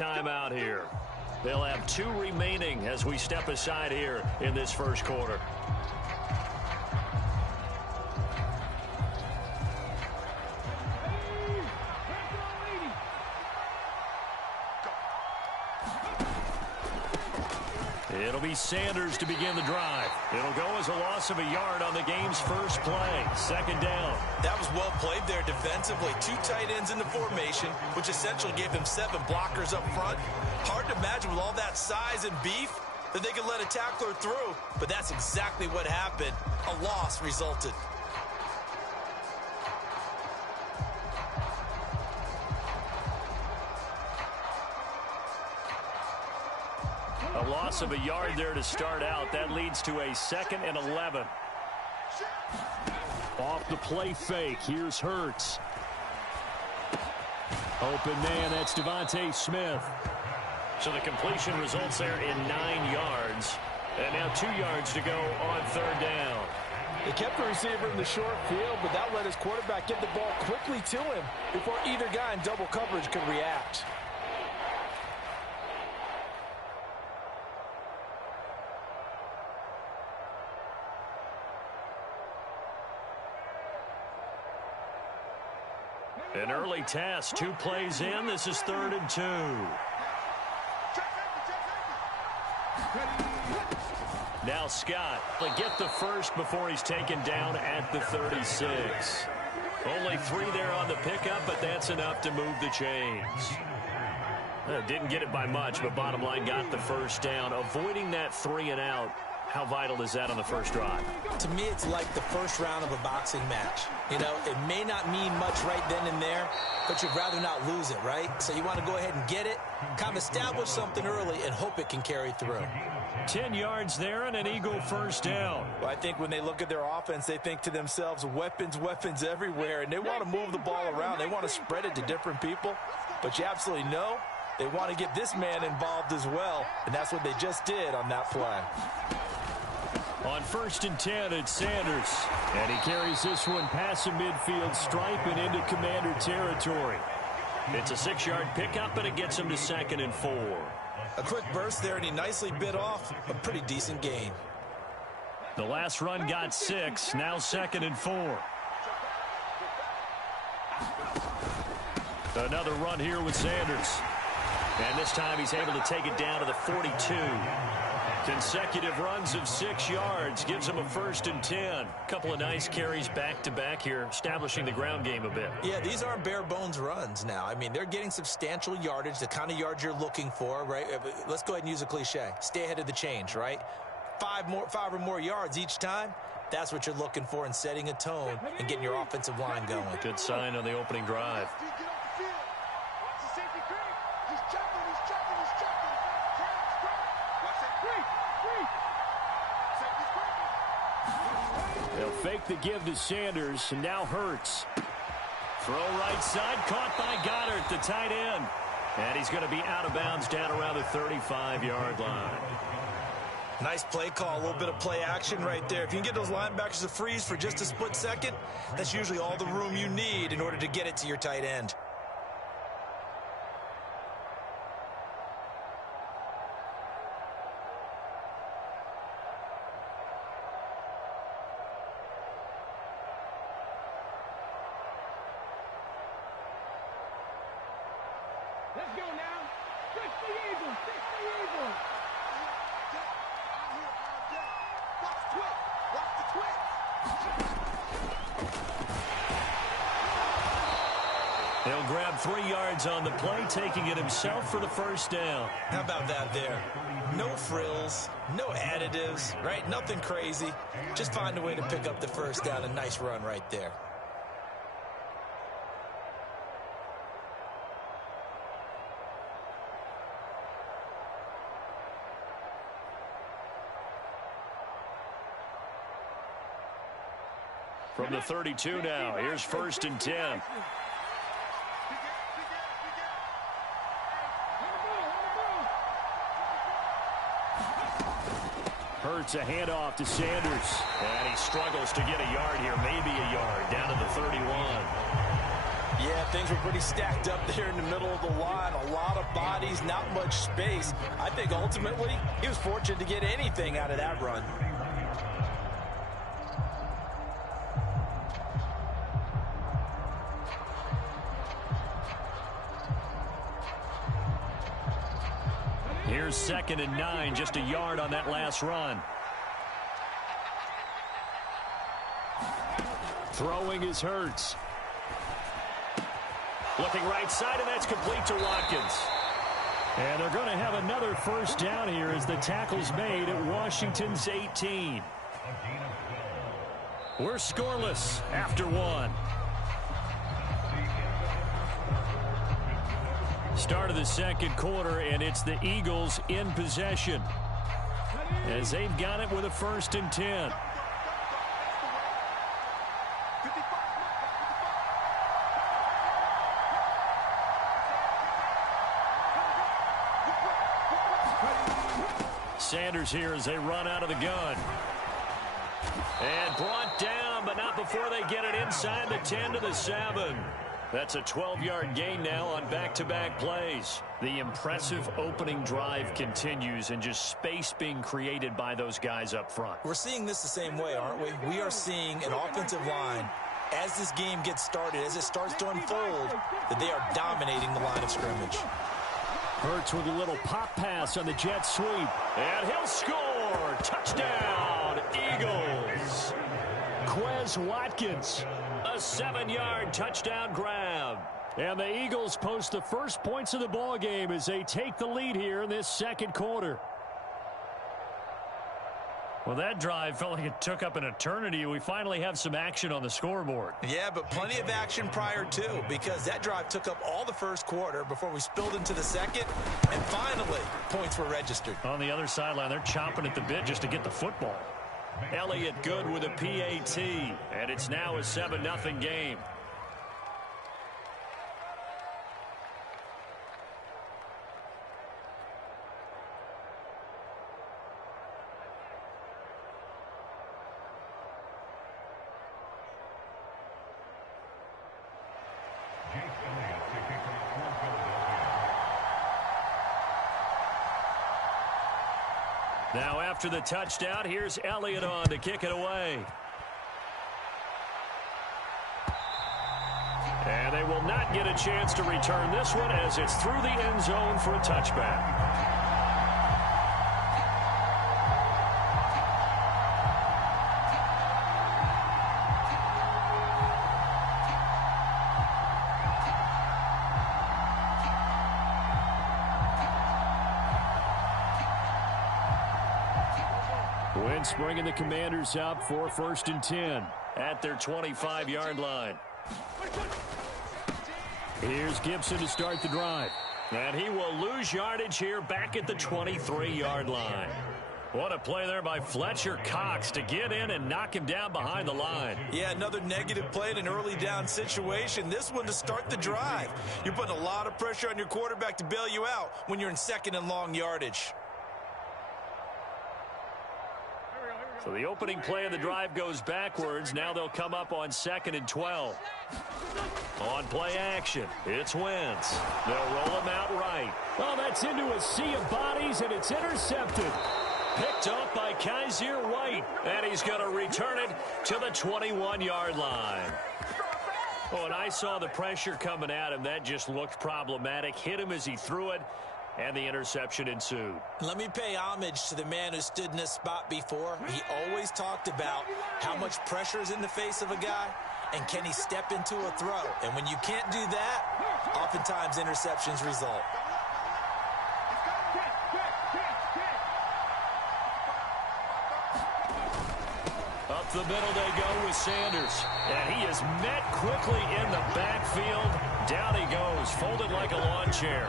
Timeout here. They'll have 2 remaining as we step aside here in this first quarter. It'll be Sanders to begin the drive. It'll go as a loss of a yard on the game's first play. Second down. That was well played there defensively. 2 tight ends in the formation, which essentially gave them 7 blockers up front. Hard to imagine with all that size and beef that they could let a tackler through, but that's exactly what happened. A loss resulted. A loss of a yard there to start out. That leads to a 2nd and 11. Off the play fake. Here's Hurts. Open man, that's Devontae Smith. So the completion results there in 9 yards. And now 2 yards to go on 3rd down. They kept the receiver in the short field, but that let his quarterback get the ball quickly to him before either guy in double coverage could react. An early test, 2 plays in. This is 3rd and 2. Now Scott will get the first before he's taken down at the 36. Only 3 there on the pickup, but that's enough to move the chains. Didn't get it by much, but bottom line got the first down. Avoiding that 3 and out. How vital is that on the first drive? To me, it's like the first round of a boxing match. You know, it may not mean much right then and there, but you'd rather not lose it, right? So you want to go ahead and get it, kind of establish something early, and hope it can carry through. 10 yards there and an Eagle first down. Well, I think when they look at their offense, they think to themselves, weapons, weapons everywhere, and they want to move the ball around. They want to spread it to different people, but you absolutely know they want to get this man involved as well, and that's what they just did on that play. On 1st and 10, it's Sanders. And he carries this one past the midfield stripe and into Commander territory. It's a 6-yard pickup, and it gets him to 2nd and 4. A quick burst there, and he nicely bit off a pretty decent gain. The last run got 6, now 2nd and 4. Another run here with Sanders. And this time he's able to take it down to the 42. Consecutive runs of 6 yards gives him a 1st and 10. Couple of nice carries back-to-back here, establishing the ground game a bit. Yeah, these aren't bare-bones runs now. I mean, they're getting substantial yardage, the kind of yards you're looking for, right? Let's go ahead and use a cliche. Stay ahead of the change, right? 5 or more yards each time. That's what you're looking for in setting a tone and getting your offensive line going. Good sign on the opening drive. They'll fake the give to Sanders, and now Hurts. Throw right side, caught by Goddard, the tight end. And he's going to be out of bounds down around the 35-yard line. Nice play call, a little bit of play action right there. If you can get those linebackers to freeze for just a split second, that's usually all the room you need in order to get it to your tight end. Let's go now. Fix the Eagles. Fix the Eagles. Watch the twist. Watch the twist. He'll grab 3 yards on the play, taking it himself for the first down. How about that there? No frills, no additives, right? Nothing crazy. Just find a way to pick up the first down. A nice run right there. From the 32 now, here's 1st and 10. Hurts a handoff to Sanders. And he struggles to get a yard here, maybe a yard, down to the 31. Yeah, things were pretty stacked up there in the middle of the line. A lot of bodies, not much space. I think ultimately he was fortunate to get anything out of that run. Here's 2nd and 9, just a yard on that last run. Throwing is Hurts. Looking right side, and that's complete to Watkins. And they're going to have another first down here as the tackle's made at Washington's 18. We're scoreless after 1. Start of the second quarter, and it's the Eagles in possession as they've got it with a 1st and 10. Sanders here as they run out of the gun. And brought down, but not before they get it inside the 10 to the 7. That's a 12-yard gain now on back-to-back plays. The impressive opening drive continues, and just space being created by those guys up front. We're seeing this the same way, aren't we? We are seeing an offensive line, as this game gets started, as it starts to unfold, that they are dominating the line of scrimmage. Hurts with a little pop pass on the jet sweep. And he'll score. Touchdown, Eagles. Quez Watkins. A 7-yard touchdown grab. And the Eagles post the first points of the ball game as they take the lead here in this second quarter. Well, that drive felt like it took up an eternity. We finally have some action on the scoreboard. Yeah, but plenty of action prior to, because that drive took up all the first quarter before we spilled into the second, and finally, points were registered. On the other sideline, they're chomping at the bit just to get the football. Elliott good with a PAT, and it's now a 7-0 game. Now after the touchdown, here's Elliott on to kick it away. And they will not get a chance to return this one as it's through the end zone for a touchback. Wentz bringing the Commanders up for 1st and 10 at their 25-yard line. Here's Gibson to start the drive. And he will lose yardage here back at the 23-yard line. What a play there by Fletcher Cox to get in and knock him down behind the line. Yeah, another negative play in an early down situation. This one to start the drive. You're putting a lot of pressure on your quarterback to bail you out when you're in 2nd and long yardage. So the opening play of the drive goes backwards. Now they'll come up on 2nd and 12. On play action, it's Wentz. They'll roll him out right. Well, that's into a sea of bodies, and it's intercepted. Picked up by Kaiser White, and he's going to return it to the 21-yard line. Oh, and I saw the pressure coming at him. That just looked problematic. Hit him as he threw it, and the interception ensued. Let me pay homage to the man who stood in this spot before. He always talked about how much pressure is in the face of a guy, and can he step into a throw? And when you can't do that, oftentimes interceptions result. Up the middle they go with Sanders. And he is met quickly in the backfield. Down he goes, folded like a lawn chair.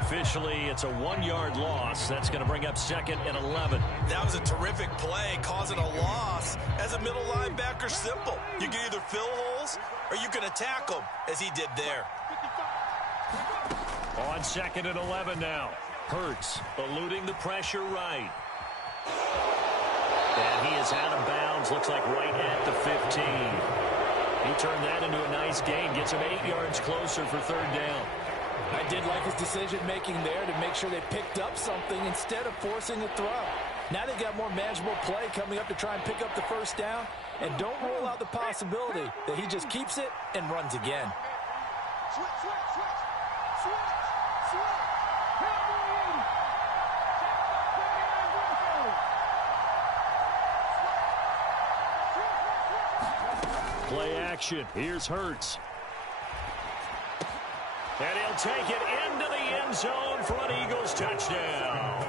Officially, it's a 1-yard loss. That's going to bring up 2nd and 11. That was a terrific play, causing a loss. As a middle linebacker, simple. You can either fill holes or you can attack them, as he did there. On 2nd and 11 now. Hurts eluding the pressure right. And he is out of bounds, looks like right at the 15. He turned that into a nice gain. Gets him 8 yards closer for third down. I did like his decision-making there to make sure they picked up something instead of forcing a throw. Now they got more manageable play coming up to try and pick up the first down. And don't rule out the possibility that he just keeps it and runs again. Play action. Here's Hurts. And he'll take it into the end zone for an Eagles touchdown.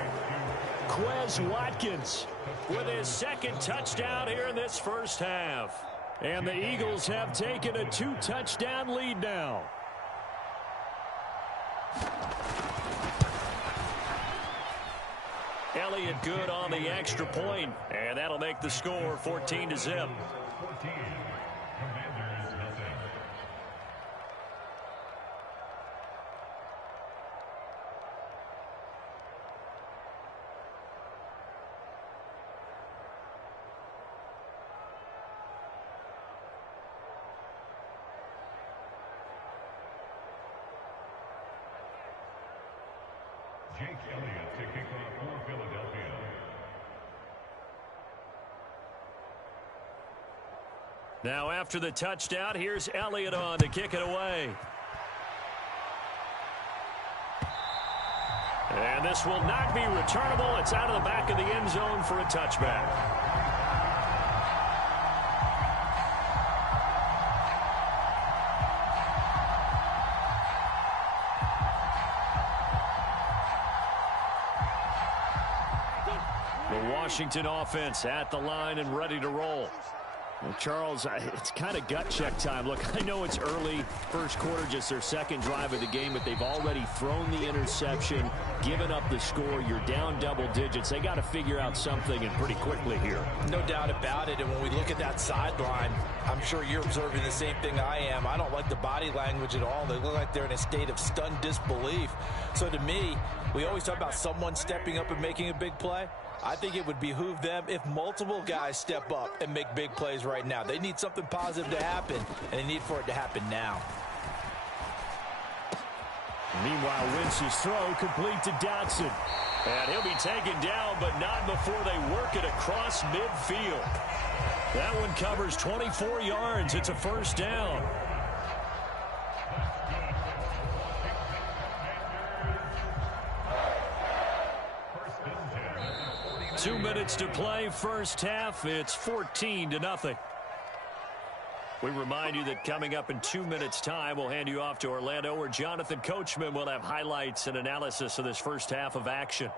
Quez Watkins with his second touchdown here in this first half. And the Eagles have taken a 2-touchdown lead now. Elliott good on the extra point, and that'll make the score 14-0. Jake Elliott to kick off for Philadelphia. Now after the touchdown, here's Elliott on to kick it away. And this will not be returnable. It's out of the back of the end zone for a touchback. Washington offense at the line and ready to roll. Well, Charles, it's kind of gut check time. Look, I know it's early, first quarter, just their second drive of the game, but they've already thrown the interception, given up the score. You're down double digits. They got to figure out something, and pretty quickly here. No doubt about it. And when we look at that sideline, I'm sure you're observing the same thing I am. I don't like the body language at all. They look like they're in a state of stunned disbelief. So to me, we always talk about someone stepping up and making a big play. I think it would behoove them if multiple guys step up and make big plays right now. They need something positive to happen, and they need for it to happen now. Meanwhile, Wentz's throw complete to Dotson. And he'll be taken down, but not before they work it across midfield. That one covers 24 yards. It's a first down. 2 minutes to play, first half. It's 14-0. We remind you that coming up in 2 minutes' time, we'll hand you off to Orlando, where Jonathan Coachman will have highlights and analysis of this first half of action.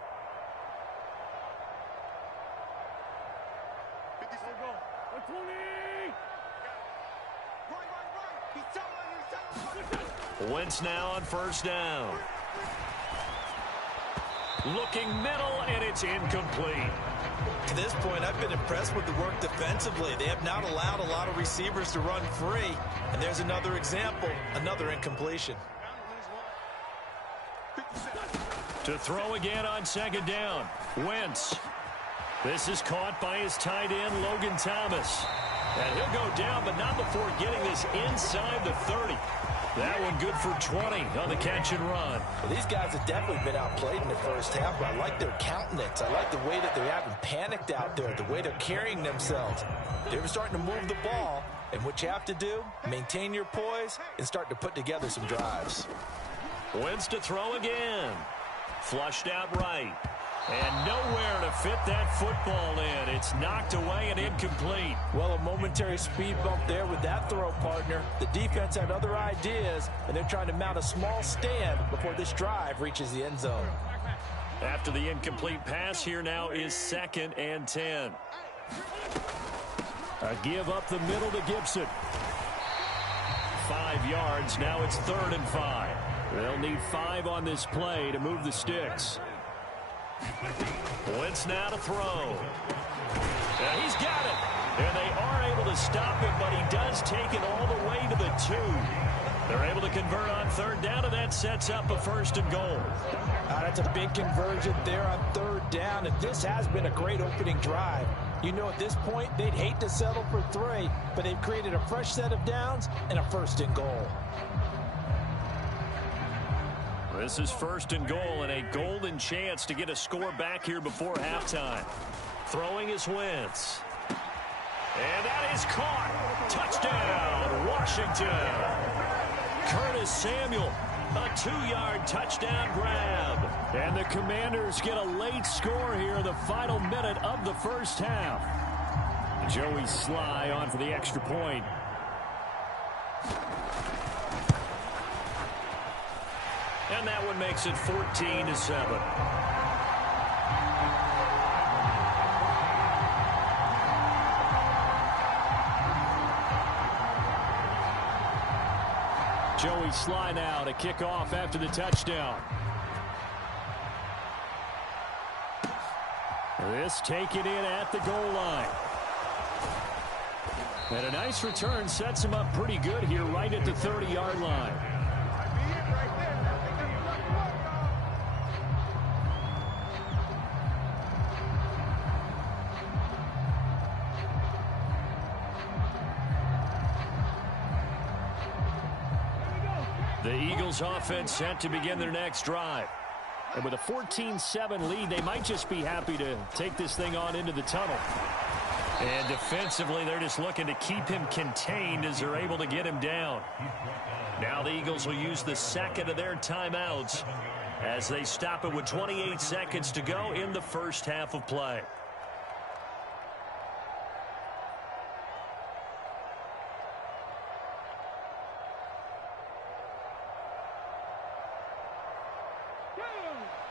Wentz now on first down. Looking middle, and it's incomplete. To this point, I've been impressed with the work defensively. They have not allowed a lot of receivers to run free. And there's another example, another incompletion. To throw again on second down. Wentz. This is caught by his tight end, Logan Thomas. And he'll go down, but not before getting this inside the 30. That one good for 20 on the catch and run. Well, these guys have definitely been outplayed in the first half, but I like their countenance. I like the way that they haven't panicked out there, the way they're carrying themselves. They're starting to move the ball, and what you have to do, maintain your poise and start to put together some drives. Wentz to throw again. Flushed out right. And nowhere to fit that football in. It's knocked away and incomplete. Well, a momentary speed bump there with that throw, partner. The defense had other ideas, and they're trying to mount a small stand before this drive reaches the end zone. After the incomplete pass, here now is 2nd and 10. A give up the middle to Gibson. 5 yards. Now it's 3rd and 5. They'll need 5 on this play to move the sticks. Wentz now to throw. And he's got it. And they are able to stop him, but he does take it all the way to the 2. They're able to convert on third down, and that sets up a first and goal. That's a big conversion there on third down, and this has been a great opening drive. You know, at this point, they'd hate to settle for 3, but they've created a fresh set of downs and a first and goal. This is first and goal and a golden chance to get a score back here before halftime. Throwing is Wentz. And that is caught. Touchdown, Washington. Curtis Samuel, a 2-yard touchdown grab. And the Commanders get a late score here in the final minute of the first half. Joey Sly on for the extra point. And that one makes it 14-7. Joey Sly now to kick off after the touchdown. This taken in at the goal line. And a nice return sets him up pretty good here right at the 30-yard line. The Eagles offense set to begin their next drive. And with a 14-7 lead, they might just be happy to take this thing on into the tunnel. And defensively, they're just looking to keep him contained as they're able to get him down. Now the Eagles will use the second of their timeouts as they stop it with 28 seconds to go in the first half of play.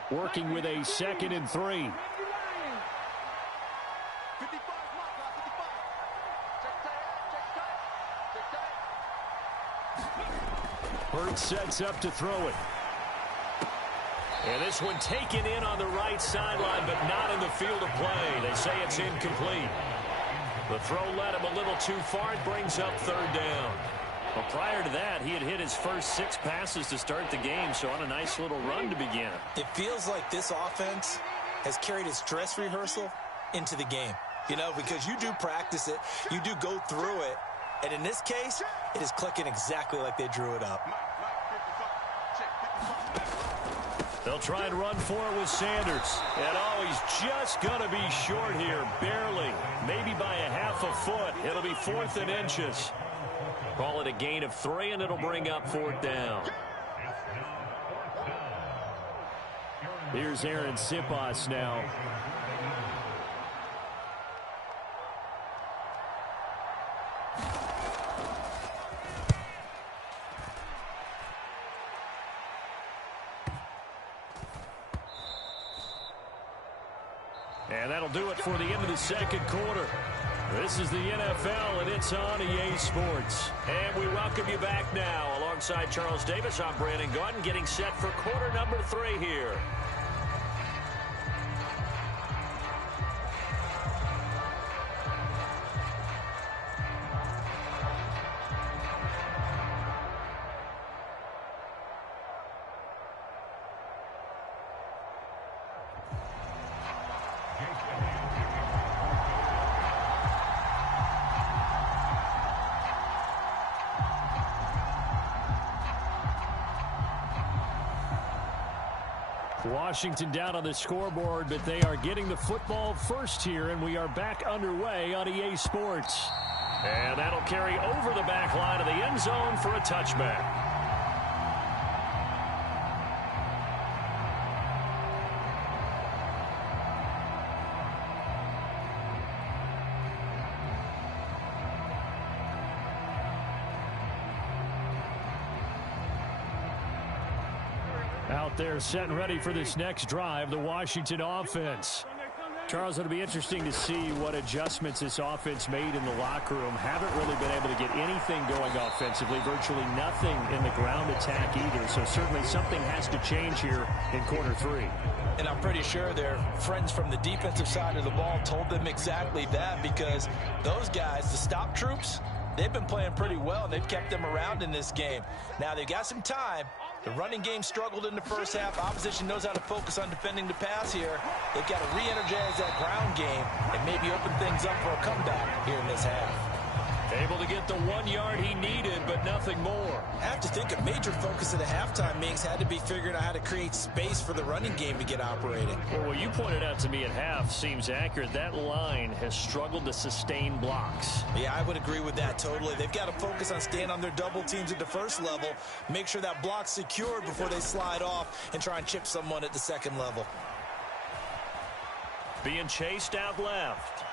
Working with a 2nd and 3. Hurts sets up to throw it. And this one taken in on the right sideline, but not in the field of play. They say it's incomplete. The throw led him a little too far. It brings up third down. Well, prior to that, he had hit his first 6 passes to start the game, so on a nice little run to begin. It feels like this offense has carried its dress rehearsal into the game. You know, because you do practice it, you do go through it, and in this case, it is clicking exactly like they drew it up. They'll try and run for it with Sanders. And oh, he's just going to be short here, barely. Maybe by a half a foot. It'll be 4th and inches. Call it a gain of 3, and it'll bring up 4th down. Here's Aaron Sipas now. And that'll do it for the end of the second quarter. This is the NFL, and it's on EA Sports. And we welcome you back now. Alongside Charles Davis, I'm Brandon Gaudin, getting set for quarter number 3 here. Washington down on the scoreboard, but they are getting the football first here, and we are back underway on EA Sports. And that'll carry over the back line of the end zone for a touchback. Out there set and ready for this next drive, the Washington offense. Charles, it'll be interesting to see what adjustments this offense made in the locker room. Haven't really been able to get anything going offensively, virtually nothing in the ground attack either. So certainly something has to change here in quarter 3. And I'm pretty sure their friends from the defensive side of the ball told them exactly that, because those guys, the stop troops, they've been playing pretty well, and they've kept them around in this game. Now, they've got some time. The running game struggled in the first half. Opposition knows how to focus on defending the pass here. They've got to re-energize that ground game and maybe open things up for a comeback here in this half. Able to get the 1 yard he needed, but nothing more. I have to think a major focus of the halftime meetings had to be figuring out how to create space for the running game to get operating. Well, what you pointed out to me at half seems accurate. That line has struggled to sustain blocks. Yeah, I would agree with that totally. They've got to focus on staying on their double teams at the first level, make sure that block's secured before they slide off and try and chip someone at the second level. Being chased out left.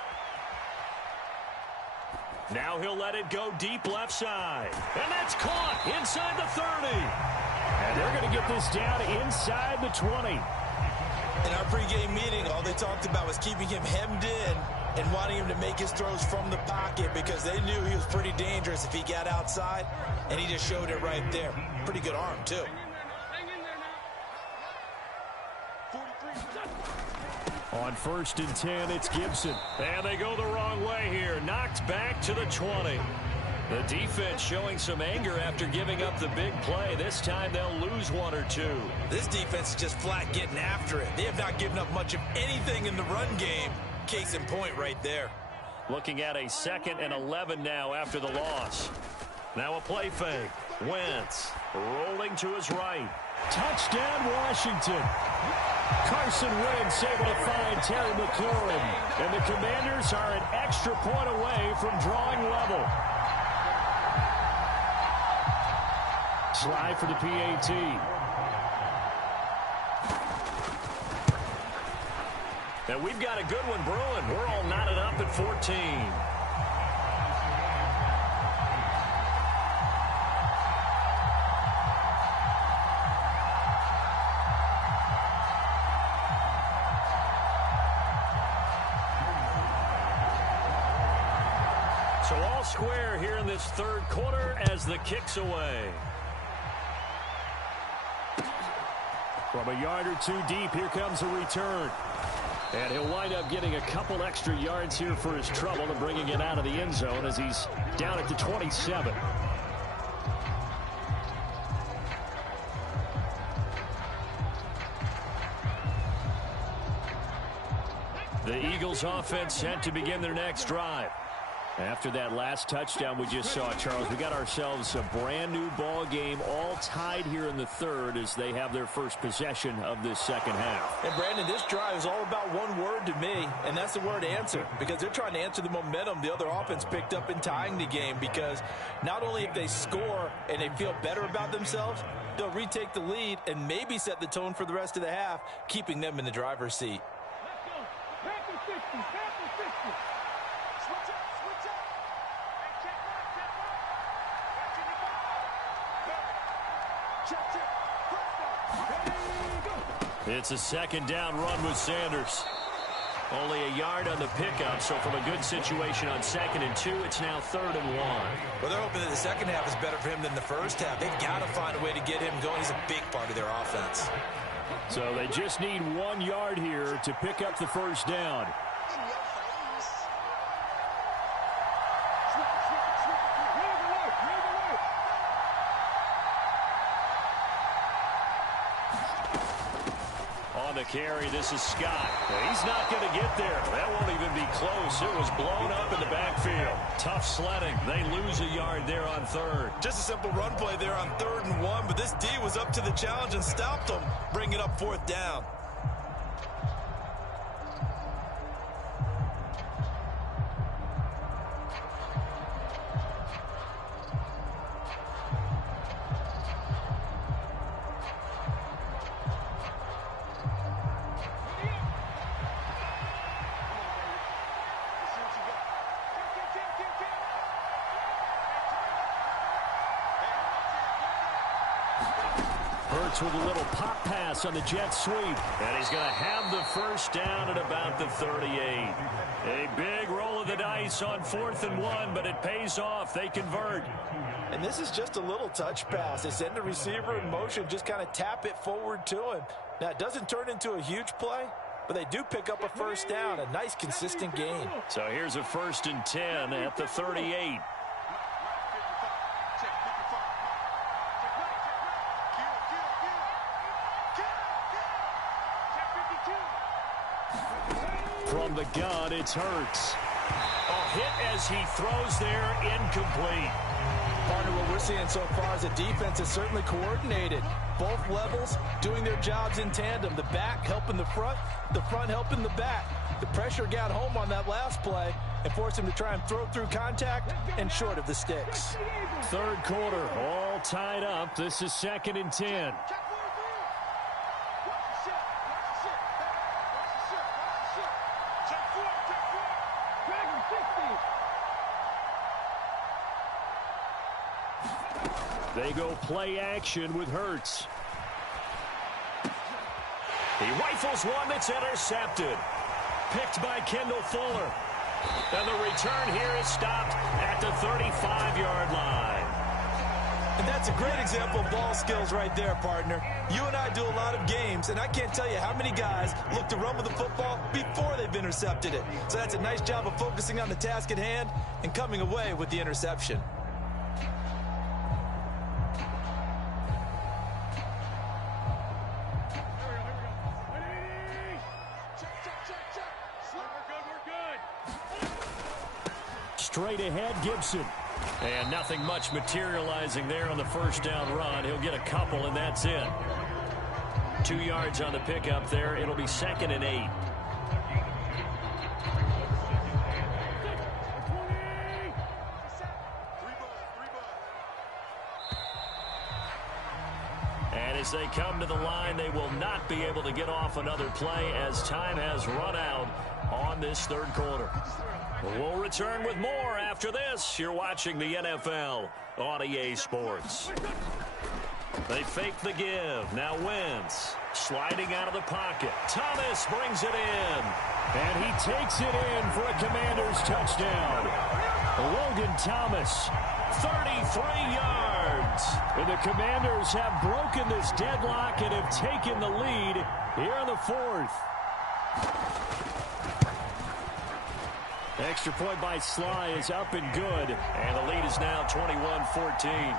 Now he'll let it go deep left side. And that's caught inside the 30. And they're going to get this down inside the 20. In our pregame meeting, all they talked about was keeping him hemmed in and wanting him to make his throws from the pocket because they knew he was pretty dangerous if he got outside, and he just showed it right there. Pretty good arm, too. On 1st and 10, it's Gibson. And they go the wrong way here. Knocked back to the 20. The defense showing some anger after giving up the big play. This time they'll lose 1 or 2. This defense is just flat getting after it. They have not given up much of anything in the run game. Case in point right there. Looking at a 2nd and 11 now after the loss. Now a play fake. Wentz rolling to his right. Touchdown, Washington. Carson Wentz able to find Terry McLaurin. And the Commanders are an extra point away from drawing level. Slide for the PAT. And we've got a good one brewing. We're all knotted up at 14. So all square here in this 3rd quarter as the kick's away. From a yard or 2 deep, here comes a return. And he'll wind up getting a couple extra yards here for his trouble and bringing it out of the end zone as he's down at the 27. The Eagles offense set to begin their next drive. After that last touchdown we just saw, Charles, we got ourselves a brand new ball game, all tied here in the 3rd as they have their first possession of this 2nd half. And Brandon, this drive is all about one word to me, and that's the word answer, because they're trying to answer the momentum the other offense picked up in tying the game, because not only if they score and they feel better about themselves, they'll retake the lead and maybe set the tone for the rest of the half, keeping them in the driver's seat. Pack the 60, pack the 60. Switch up, switch up. Check mark, check mark. Check, check. It's a 2nd down run with Sanders. Only a yard on the pickup, so from a good situation on 2nd and 2, it's now 3rd and 1. Well, they're hoping that the second half is better for him than the first half. They've got to find a way to get him going. He's a big part of their offense. So they just need 1 yard here to pick up the 1st down. On the carry, this is Scott. He's not going to get there. That won't even be close. It was blown up in the backfield. Tough sledding. They lose a yard there on 3rd. Just a simple run play there on 3rd and 1, but this D was up to the challenge and stopped them, bringing up 4th down. With a little pop pass on the jet sweep. And he's going to have the 1st down at about the 38. A big roll of the dice on 4th and 1, but it pays off. They convert. And this is just a little touch pass. They send the receiver in motion, just kind of tap it forward to him. Now, it doesn't turn into a huge play, but they do pick up a 1st down, a nice, consistent gain. So here's a 1st and 10 at the 38. From the gun, it's Hurts. A hit as he throws there, incomplete. Partner, what we're seeing so far is the defense is certainly coordinated. Both levels doing their jobs in tandem. The back helping the front helping the back. The pressure got home on that last play and forced him to try and throw through contact and short of the sticks. Third quarter, all tied up. This is 2nd and 10. They go play action with Hurts. He rifles one that's intercepted. Picked by Kendall Fuller. And the return here is stopped at the 35-yard line. And that's a great example of ball skills right there, partner. You and I do a lot of games, and I can't tell you how many guys look to run with the football before they've intercepted it. So that's a nice job of focusing on the task at hand and coming away with the interception. Straight ahead, Gibson. And nothing much materializing there on the first down run. He'll get a couple, and that's it. 2 yards on the pickup there. It'll be 2nd and 8. And as they come to the line, they will not be able to get off another play as time has run out on this third quarter. We'll return with more after this. You're watching the NFL on EA Sports. They fake the give. Now Wentz sliding out of the pocket. Thomas brings it in. And he takes it in for a Commanders touchdown. Logan Thomas, 33 yards. And the Commanders have broken this deadlock and have taken the lead here in the 4th. Extra point by Sly is up and good. And the lead is now 21-14.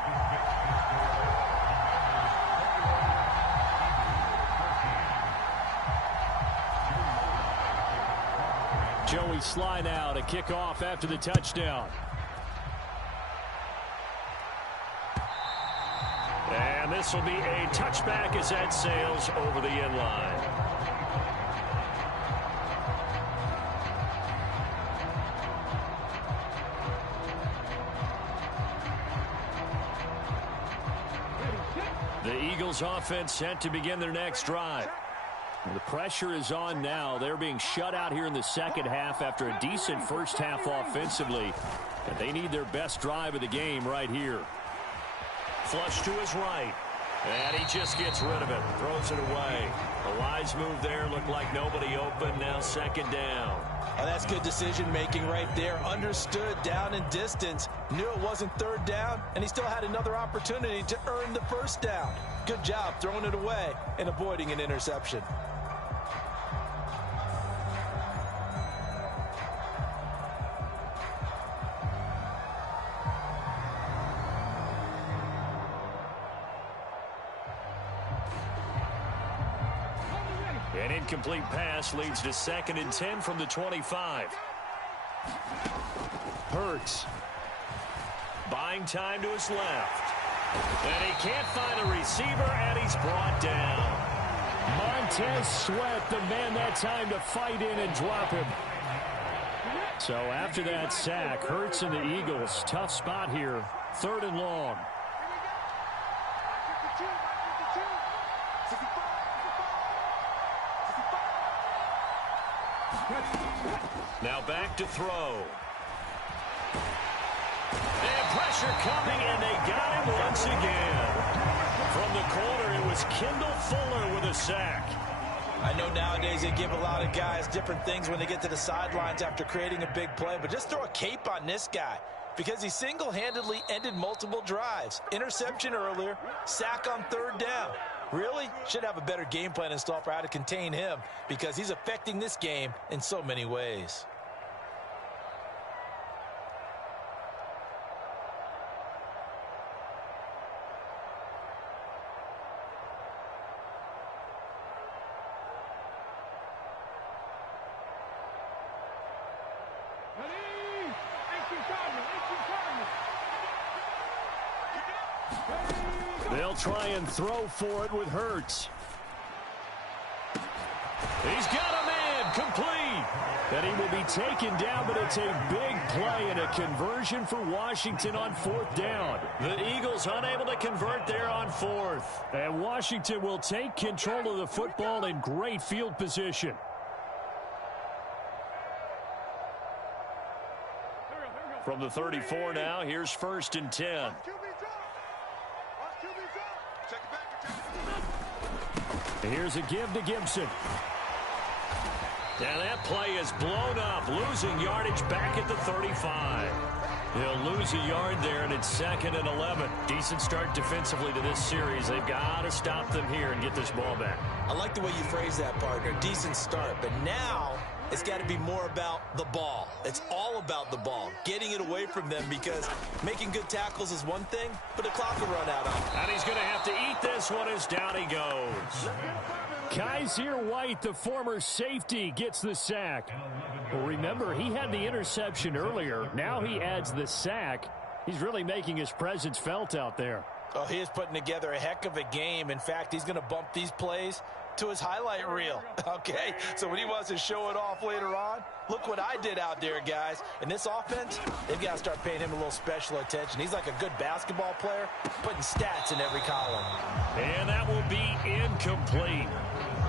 Joey Sly now to kick off after the touchdown. And this will be a touchback as that sails over the end line. The Eagles offense set to begin their next drive. The pressure is on now. They're being shut out here in the second half after a decent first half offensively. And they need their best drive of the game right here. Flush to his right. And he just gets rid of it. Throws it away. A wise move there. Looked like nobody open. Now 2nd down. Oh, that's good decision-making right there. Understood down and distance. Knew it wasn't 3rd down, and he still had another opportunity to earn the 1st down. Good job throwing it away and avoiding an interception. An incomplete pass leads to 2nd and 10 from the 25. Hurts. Buying time to his left. And he can't find a receiver, and he's brought down. Montez Sweat, the man that time to fight in and drop him. So after that sack, Hurts and the Eagles, tough spot here. 3rd and long. Now back to throw. And pressure coming, and they got him once again. From the corner, it was Kendall Fuller with a sack. I know nowadays they give a lot of guys different things when they get to the sidelines after creating a big play, but just throw a cape on this guy because he single-handedly ended multiple drives. Interception earlier, sack on 3rd down. Really should have a better game plan installed for how to contain him because he's affecting this game in so many ways. They'll try and throw for it with Hurts. He's got a man complete. And he will be taken down, but it's a big play and a conversion for Washington on 4th down. The Eagles unable to convert there on 4th. And Washington will take control of the football in great field position. From the 34 now, here's 1st and 10. Here's a give to Gibson. And that play is blown up, losing yardage back at the 35. He'll lose a yard there, and it's 2nd and 11. Decent start defensively to this series. They've got to stop them here and get this ball back. I like the way you phrase that, partner. Decent start, but now it's got to be more about the ball. It's all about the ball, getting it away from them, because making good tackles is one thing, but the clock will run out on him. And he's going to have to eat this one as down he goes. Kaiser White, the former safety, gets the sack. Well, remember, he had the interception earlier. Now he adds the sack. He's really making his presence felt out there. Oh, he is putting together a heck of a game. In fact, he's going to bump these plays to his highlight reel, okay? So when he wants to show it off later on, look what I did out there, guys. And this offense, they've got to start paying him a little special attention. He's like a good basketball player, putting stats in every column. And that will be incomplete.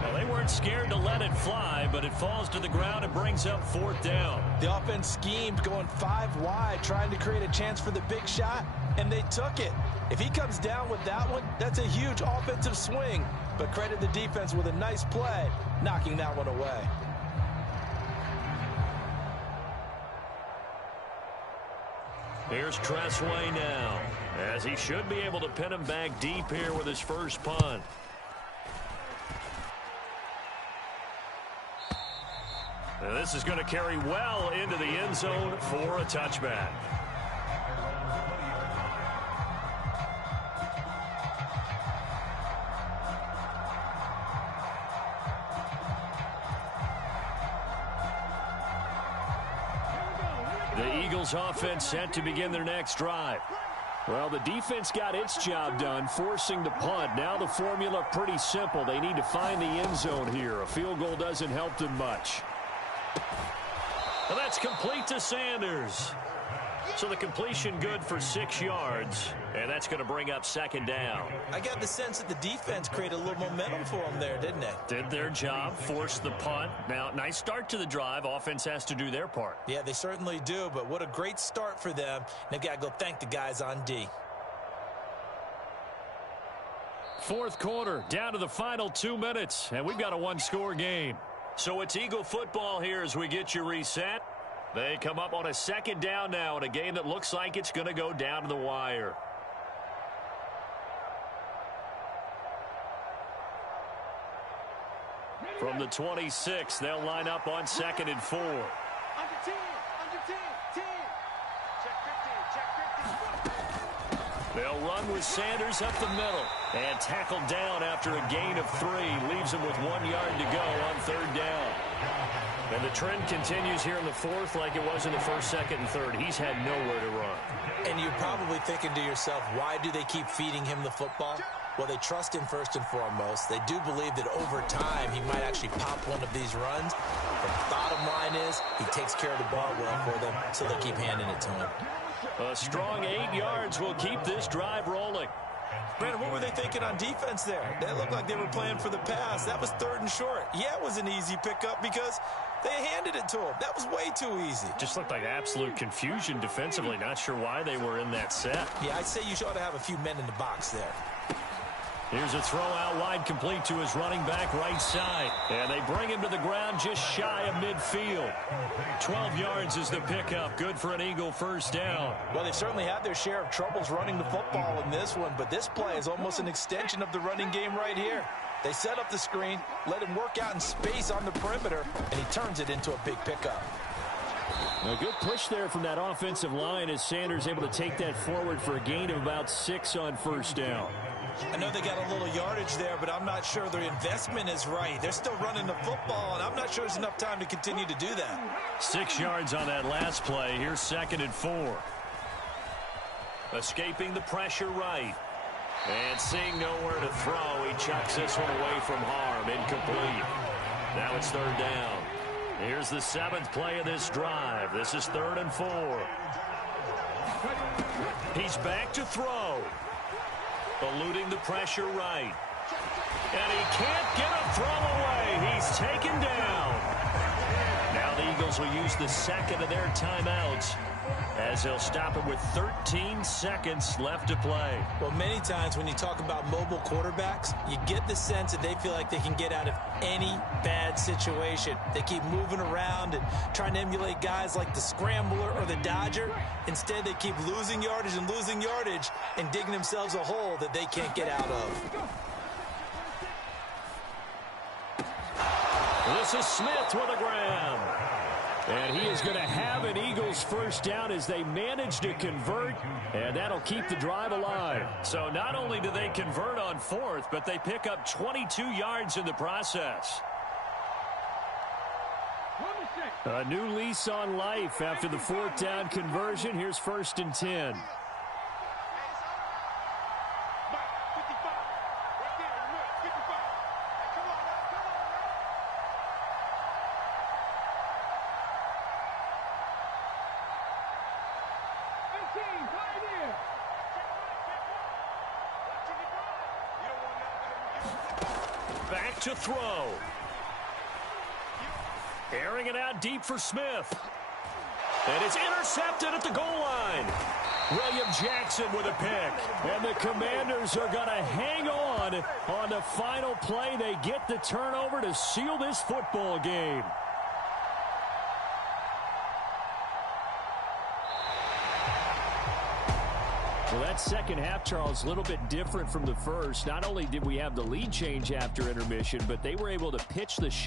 Well, they weren't scared to let it fly, but it falls to the ground and brings up 4th down. The offense schemed going 5 wide, trying to create a chance for the big shot, and they took it. If he comes down with that one, that's a huge offensive swing. But credit the defense with a nice play, knocking that one away. Here's Tressway now, as he should be able to pin him back deep here with his first punt. And this is going to carry well into the end zone for a touchback. The Eagles offense set to begin their next drive. Well, the defense got its job done, forcing the punt. Now the formula pretty simple. They need to find the end zone here. A field goal doesn't help them much. And that's complete to Sanders. So the completion good for 6 yards, and that's going to bring up 2nd down. I got the sense that the defense created a little momentum for them there, didn't they? Did their job, forced the punt. Now, nice start to the drive. Offense has to do their part. Yeah, they certainly do, but what a great start for them. They've got to go thank the guys on D. 4th quarter, down to the final 2 minutes, and we've got a 1-score game. So it's Eagle football here as we get you reset. They come up on a 2nd down now in a game that looks like it's going to go down to the wire. From the 26, they'll line up on 2nd and 4. Under 10, under 10, 10. Check 15, check 15. They'll run with Sanders up the middle and tackled down after a gain of 3. Leaves him with 1 yard to go on 3rd down. And the trend continues here in the 4th like it was in the 1st, 2nd, and 3rd. He's had nowhere to run. And you're probably thinking to yourself, why do they keep feeding him the football? Well, they trust him first and foremost. They do believe that over time he might actually pop one of these runs. But the bottom line is he takes care of the ball well for them, so they keep handing it to him. A strong 8 yards will keep this drive rolling. Brandon, what were they thinking on defense there? They looked like they were playing for the pass. That was 3rd and short. Yeah, it was an easy pickup because they handed it to him. That was way too easy. Just looked like absolute confusion defensively. Not sure why they were in that set. Yeah, I'd say you ought to have a few men in the box there. Here's a throw out wide complete to his running back right side. And they bring him to the ground just shy of midfield. 12 yards is the pickup. Good for an Eagle 1st down. Well, they've certainly had their share of troubles running the football in this one, but this play is almost an extension of the running game right here. They set up the screen, let him work out in space on the perimeter, and he turns it into a big pickup. A good push there from that offensive line as Sanders able to take that forward for a gain of about 6 on 1st down. I know they got a little yardage there, but I'm not sure their investment is right. They're still running the football, and I'm not sure there's enough time to continue to do that. 6 yards on that last play. Here's 2nd and 4. Escaping the pressure right. And seeing nowhere to throw, he chucks this one away from harm. Incomplete. Now it's third down. Here's the 7th play of this drive. This is 3rd and 4. He's back to throw. Eluding the pressure right. And he can't get a throw away. He's taken down. Now the Eagles will use the second of their timeouts as they'll stop it with 13 seconds left to play. Well, many times when you talk about mobile quarterbacks, you get the sense that they feel like they can get out of any bad situation. They keep moving around and trying to emulate guys like the Scrambler or the Dodger. Instead, they keep losing yardage and digging themselves a hole that they can't get out of. This is Smith with a grab. And he is going to have an Eagles first down as they manage to convert, and that'll keep the drive alive. So not only do they convert on 4th, but they pick up 22 yards in the process. A new lease on life after the 4th down conversion. Here's 1st and 10. Back to throw. Airing it out deep for Smith. And it's intercepted at the goal line. William Jackson with a pick. And the Commanders are going to hang on the final play. They get the turnover to seal this football game. Well, that second half, Charles, a little bit different from the first. Not only did we have the lead change after intermission, but they were able to pitch the shot.